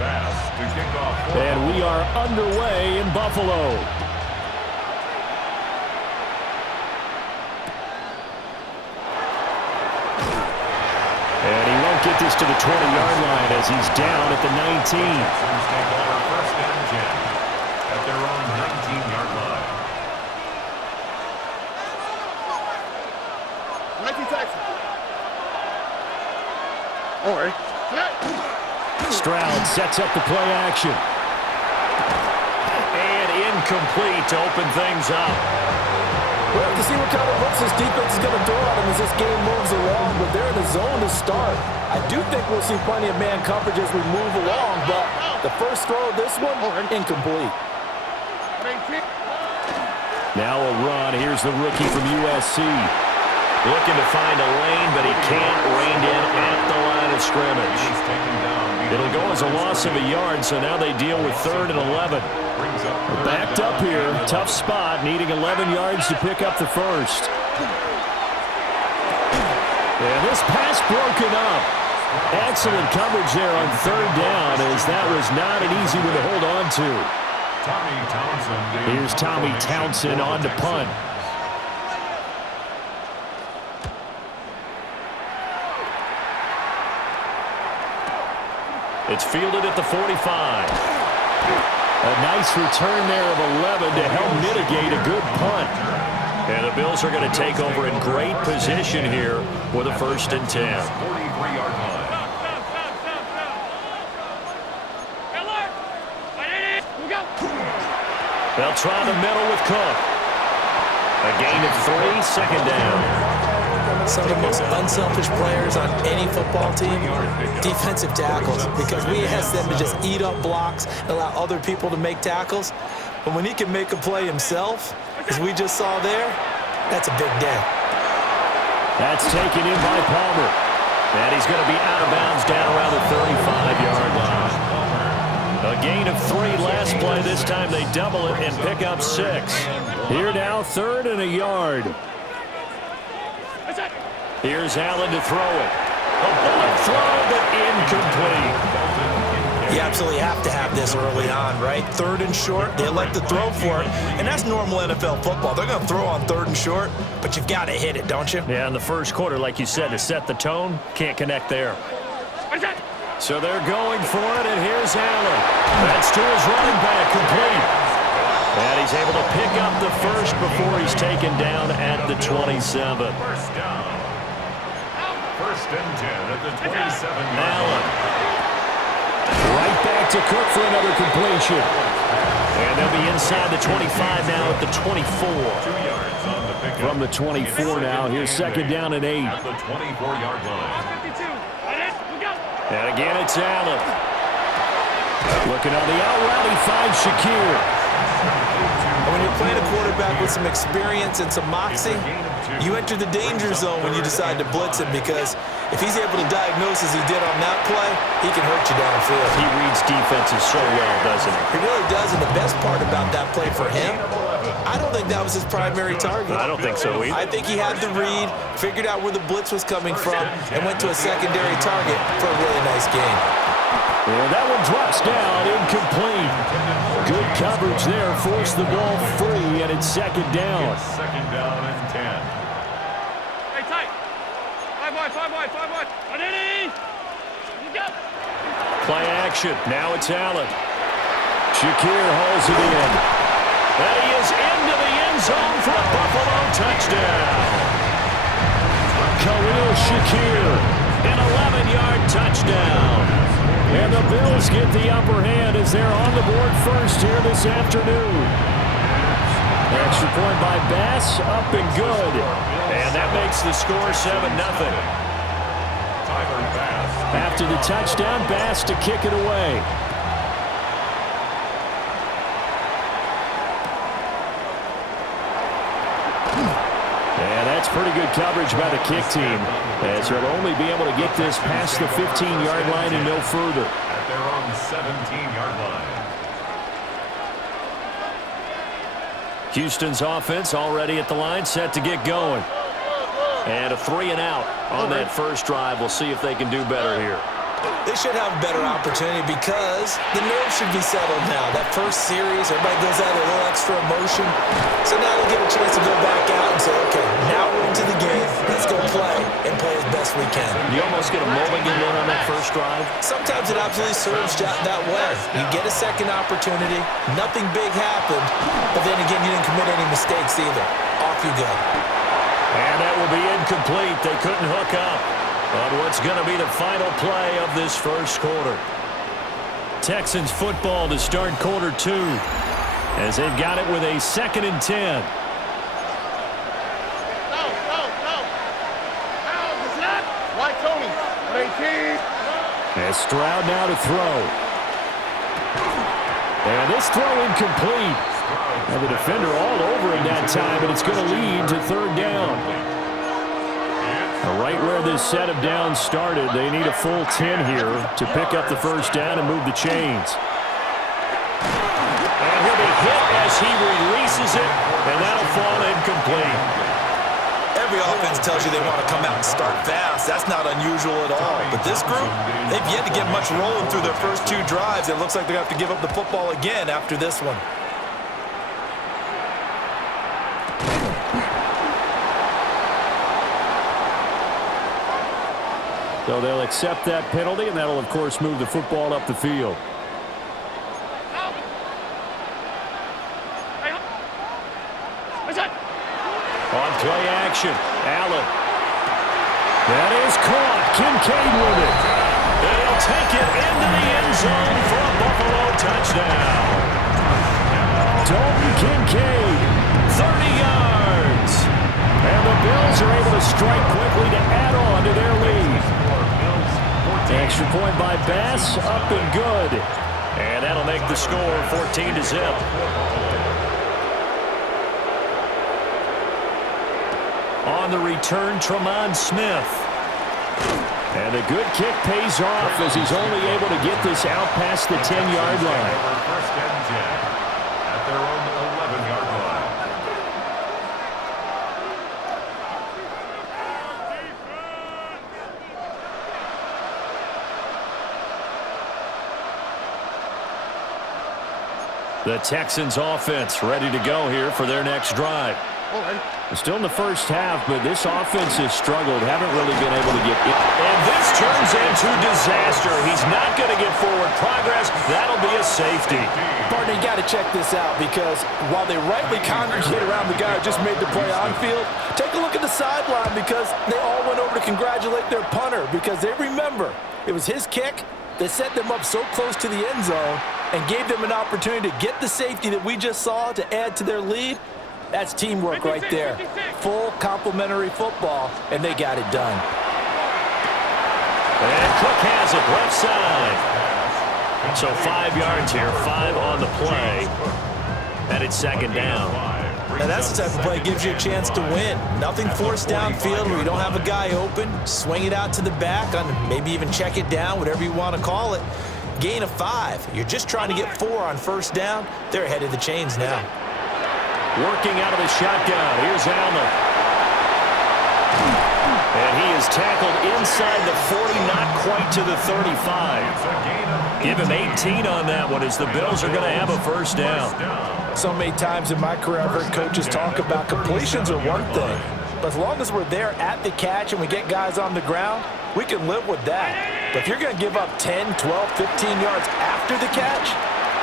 pass to kick off. And we are underway in Buffalo. And he won't get this to the 20-yard line as he's down at the 19. First and 10 at their own 19-yard line. 19 Texas. All right. Stroud sets up the play action. And incomplete to open things up. We'll have to see what kind of looks this defense is going to throw at him as this game moves along, but they're in the zone to start. I do think we'll see plenty of man coverage as we move along, but the first throw of this one, incomplete. Now a run. Here's the rookie from USC. Looking to find a lane, but he can't rein in at the line of scrimmage. It'll go as a loss of a yard, so now they deal with 3rd and 11. We're backed up here. Tough spot, needing 11 yards to pick up the first. And this pass broken up. Excellent coverage there on 3rd down, as that was not an easy one to hold on to. Here's Tommy Townsend on to punt. It's fielded at the 45. A nice return there of 11 to help mitigate a good punt. And the Bills are going to take over in great position here with a 1st and 10. 43-yard line. They'll try the middle with Cook. A gain of 3, 2nd down. Some of the most unselfish players on any football team, defensive tackles, because we ask them to just eat up blocks and allow other people to make tackles. But when he can make a play himself, as we just saw there, that's a big day. That's taken in by Palmer. And he's going to be out of bounds down around the 35-yard line. A gain of 3 last play. This time they double it and pick up 6. Here now, 3rd and a yard. Here's Allen to throw it. A bullet throw, but incomplete. You absolutely have to have this early on, right? 3rd and short, they elect to throw for it, and that's normal NFL football. They're going to throw on 3rd and short, but you've got to hit it, don't you? Yeah, in the first quarter, like you said, to set the tone, can't connect there. So they're going for it, and here's Allen. That's to his running back, complete. And he's able to pick up the first before he's taken down at the 27. First down. 1st and 10 at the 27-yard Allen. line. Right back to Cook for another completion. And they'll be inside the 25 now at the 24. 2 yards on the pickup. From the 24 now, here's 2nd down and 8. At the 24-yard line. And again, it's Allen. Looking on the out route, he finds Shakir. And when you're playing a quarterback with some experience and some moxie, you enter the danger zone when you decide to blitz him, because if he's able to diagnose as he did on that play, he can hurt you downfield. He reads defenses so well, doesn't he? He really does, and the best part about that play for him, I don't think that was his primary target. I don't think so either. I think he had the read, figured out where the blitz was coming from, and went to a secondary target for a really nice gain. And that one drops down, incomplete. Good coverage there, forced the ball free, and it's 2nd down. 2nd down and 10. Hey, tight. 5 wide. Play action. Now it's Allen. Shakir hauls it in. And he is into the end zone for a Buffalo touchdown. Khalil Shakir, an 11-yard touchdown. And the Bills get the upper hand as they're on the board first here this afternoon. Extra point by Bass, up and good. And that makes the score 7-0. After the touchdown, Bass to kick it away. And that's pretty good coverage by the kick team, as they'll only be able to get this past the 15-yard line and no further. At their own 17-yard line. Houston's offense already at the line, set to get going. And a 3 and out on that first drive. We'll see if they can do better here. They should have a better opportunity because the nerves should be settled now. That first series, everybody goes out with a little extra emotion. So now they'll get a chance to go back out and say, okay, now we're into the game. Let's go play and play as best we can. You almost get a mulligan in on that first drive. Sometimes it absolutely serves that way. You get a second opportunity. Nothing big happened. But then again, you didn't commit any mistakes either. Off you go. And that will be incomplete. They couldn't hook up on what's going to be the final play of this first quarter. Texans football to start quarter 2 as they've got it with a 2nd and 10. White Tony, 18. And Stroud now to throw. And this throw incomplete. And the defender all over him that time, but it's going to lead to 3rd down. Right where this set of downs started, they need a full 10 here to pick up the first down and move the chains. And he'll be hit as he releases it, and that'll fall incomplete. Every offense tells you they want to come out and start fast. That's not unusual at all. But this group, they've yet to get much rolling through their first 2 drives. It looks like they're going to have to give up the football again after this one. So they'll accept that penalty, and that'll, of course, move the football up the field. On play action, Allen. That is caught. Kincaid with it. They'll take it into the end zone for a Buffalo touchdown. Dalton Kincaid, 30 yards. And the Bills are able to strike quickly to add on to their lead. Extra point by Bass, up and good. And that'll make the score 14-0. On the return, Tremont Smith. And a good kick pays off as he's only able to get this out past the 10-yard line. First and 10 at their own 11-yard line. The Texans offense ready to go here for their next drive. Still in the first half, but this offense has struggled. Haven't really been able to get it. And this turns into disaster. He's not going to get forward progress. That'll be a safety. Partner, you got to check this out because while they rightly congregate around the guy who just made the play on field, take a look at the sideline because they all went over to congratulate their punter because they remember it was his kick that set them up so close to the end zone and gave them an opportunity to get the safety that we just saw to add to their lead. That's teamwork right there. Full complementary football, and they got it done. And Cook has it left side. So 5 yards here, 5 on the play. And it's 2nd down. Now that's the type of play that gives you a chance to win. Nothing forced downfield where you don't have a guy open. Swing it out to the back, on maybe even check it down, whatever you want to call it. Gain of 5. You're just trying to get 4 on first down. They're ahead of the chains now. Working out of the shotgun. Here's Allen. And he is tackled inside the 40, not quite to the 35. Give him 18 on that one as the Bills are going to have a first down. So many times in my career, I've heard coaches talk about completions are one thing. But as long as we're there at the catch and we get guys on the ground, we can live with that. But if you're going to give up 10, 12, 15 yards after the catch,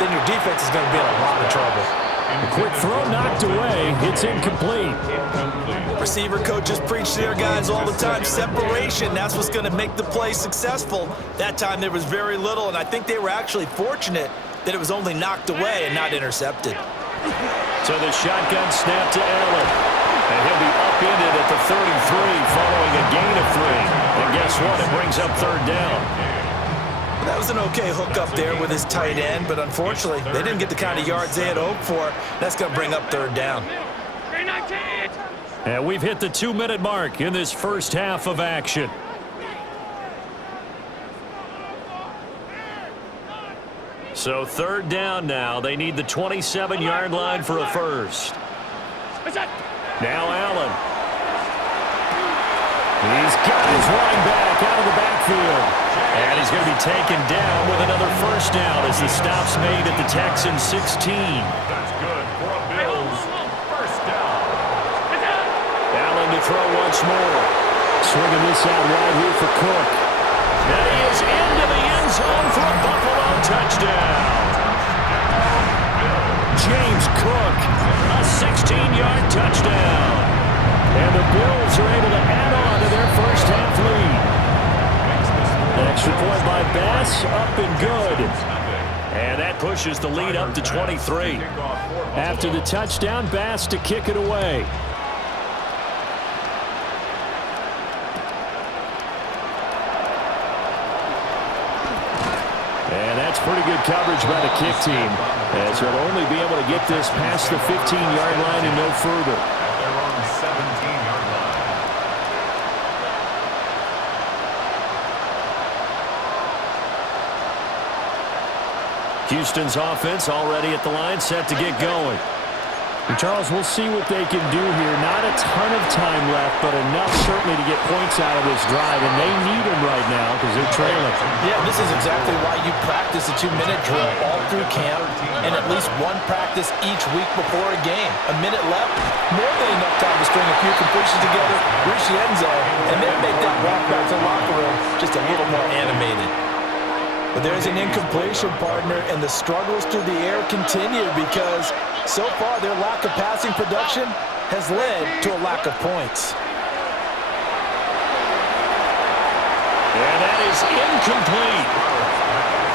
then your defense is going to be in a lot of trouble. A quick throw knocked away. It's incomplete. Receiver coaches preach to their guys all the time. Separation, that's what's going to make the play successful. That time there was very little, and I think they were actually fortunate that it was only knocked away and not intercepted. So the shotgun snap to Allen. And he'll be upended at the 33 following a gain of 3. And guess what? It brings up 3rd down. That was an okay hookup there with his tight end, but unfortunately, they didn't get the kind of yards they had hoped for. That's going to bring up 3rd down. And we've hit the 2-minute mark in this first half of action. So 3rd down now. They need the 27-yard line for a first. Now Allen. He's got his running back out of the backfield. backfield. And he's going to be taken down with another first down as the stop's made at the Texans 16. That's good for a Bills first down. Allen to throw once more. Swinging this out wide here for Cook. And he is into the end zone for a Buffalo touchdown. James Cook, a 16-yard touchdown. And the Bills are able to add on to their first half lead. An extra point by Bass, up and good. And that pushes the lead up to 23. After the touchdown, Bass to kick it away. And that's pretty good coverage by the kick team, as they'll only be able to get this past the 15-yard line and no further. At their own 17-yard line. Houston's offense already at the line, set to get going. And Charles, we'll see what they can do here. Not a ton of time left, but enough certainly to get points out of this drive, and they need them right now because they're trailing. Yeah, this is exactly why you practice a 2-minute drill all through camp and at least one practice each week before a game. A minute left, more than enough time to string a few completions together, reach the end zone, and then make that walk back to the locker room just a little more animated. But there's an incompletion, partner, and the struggles through the air continue because so far their lack of passing production has led to a lack of points. And that is incomplete.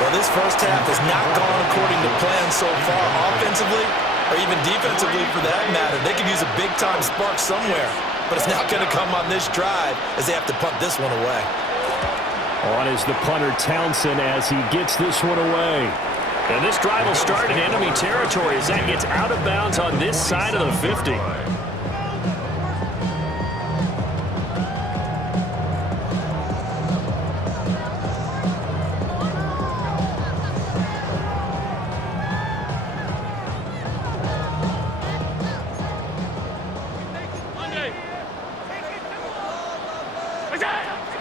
Well, this first half has not gone according to plan so far offensively or even defensively for that matter. They could use a big-time spark somewhere, but it's not going to come on this drive as they have to punt this one away. On is the punter Townsend as he gets this one away. And this drive will start in enemy territory as that gets out of bounds on this side of the 50.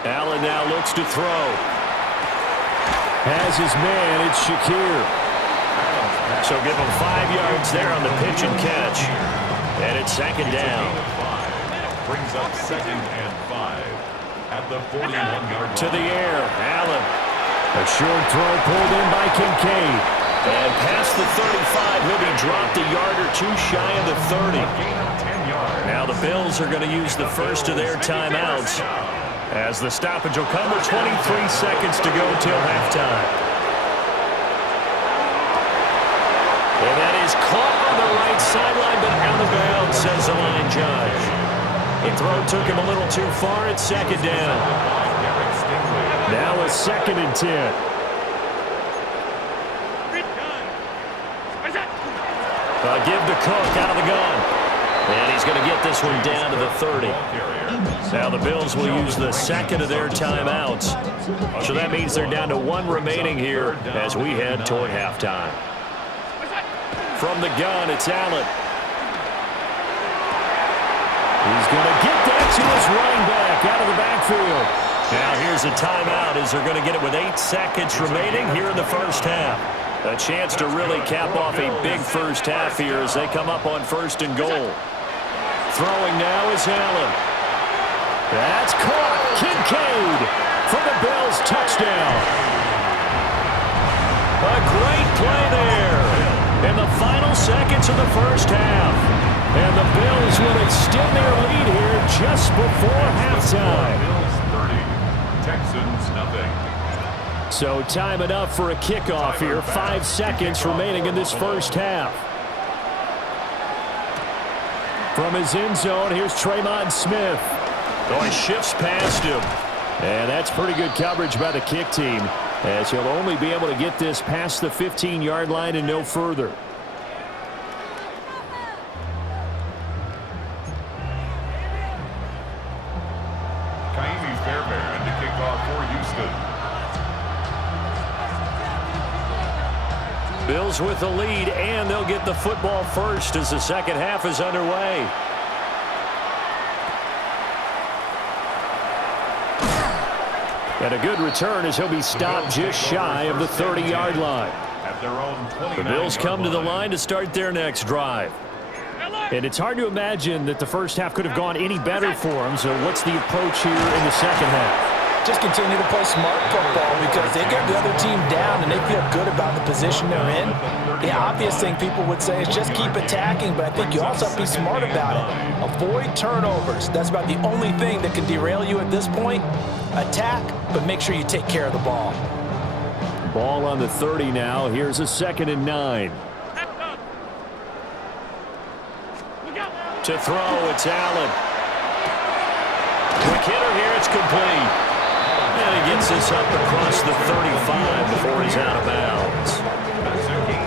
Allen now looks to throw. Has his man, it's Shakir. So give him 5 yards there on the pitch and catch. And it's second down. Brings up 2nd and 5 at the 41-yard line. To the air, Allen. A short throw pulled in by Kincaid. And past the 35, he'll be dropped a yard or two shy of the 30. Now the Bills are going to use the first of their timeouts, as the stoppage will come with 23 seconds to go till halftime. And that is caught on the right sideline, but out of bounds, says the line judge. The throw took him a little too far. It's second down. Now a 2nd and 10. Give to Cook out of the gun. And he's going to get this one down to the 30. Now the Bills will use the second of their timeouts. So that means they're down to 1 remaining here as we head toward halftime. From the gun, it's Allen. He's going to get that to his running back out of the backfield. Now here's a timeout as they're going to get it with 8 seconds remaining here in the first half. A chance to really cap off a big first half here as they come up on 1st and goal. Throwing now is Allen. That's caught. Kincaid for the Bills touchdown. A great play there in the final seconds of the first half. And the Bills will extend their lead here just before halftime. Bills 30, Texans nothing. So time enough for a kickoff here. 5 seconds remaining in this first half. From his end zone, here's Tremont Smith. Oh, he shifts past him. And that's pretty good coverage by the kick team, as he'll only be able to get this past the 15-yard line and no further. Fairbairn to kick off for Houston. Bills with the lead, and they'll get the football first as the second half is underway. And a good return as he'll be stopped just shy of the 30-yard line. At their own 29-yard The Bills come to the line. line to start their next drive. And it's hard to imagine that the first half could have gone any better for them. So what's the approach here in the second half? Just continue to play smart football because they get the other team down and they feel good about the position they're in. The obvious thing people would say is just keep attacking, but I think you also have to be smart about it. Avoid turnovers. That's about the only thing that can derail you at this point. Attack, but make sure you take care of the ball. Ball on the 30 now. Here's a 2nd and 9. To throw, it's Allen. Quick hitter here, it's complete. And he gets this up across the 35 before he's out of bounds.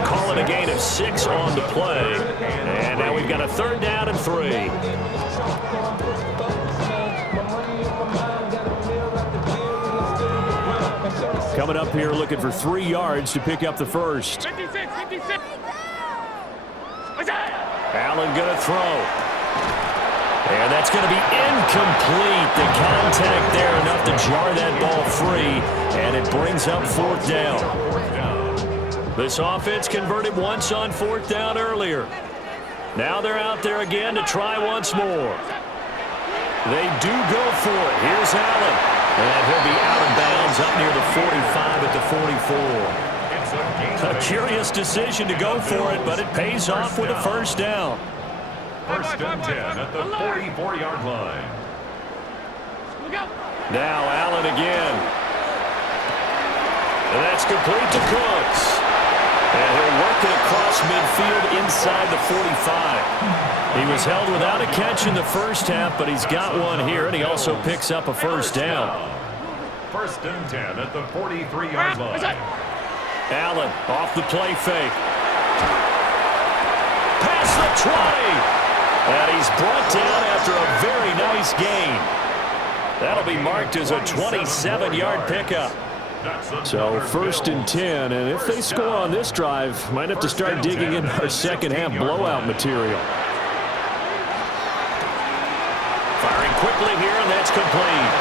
Call it a gain of 6 on the play. And now we've got a 3rd down and 3. Coming up here looking for 3 yards to pick up the first. 56. Allen going to throw. And that's going to be incomplete. The contact there enough to jar that ball free. And it brings up 4th down. This offense converted once on 4th down earlier. Now they're out there again to try once more. They do go for it. Here's Allen. And he'll be out of bounds up near the 45 at the 44. A curious decision to go for it, but it pays off with a 1st down. 1st and 10 at the 44-yard line. Now Allen again. And that's complete to Cooks. And he'll work it across midfield inside the 45. He was held without a catch in the first half, but he's got one here, and he also picks up a 1st down. 1st and 10 at the 43-yard line. Allen off the play fake. Past the 20. And he's brought down after a very nice gain. That'll be marked as a 27-yard pickup. So 1st and 10, and if they score on this drive, might have to start digging in our second half blowout material. Firing quickly here, and that's complete.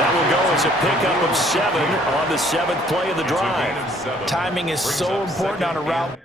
That will go as a pickup of 7 on the 7th play of the drive. Timing is so important on a route.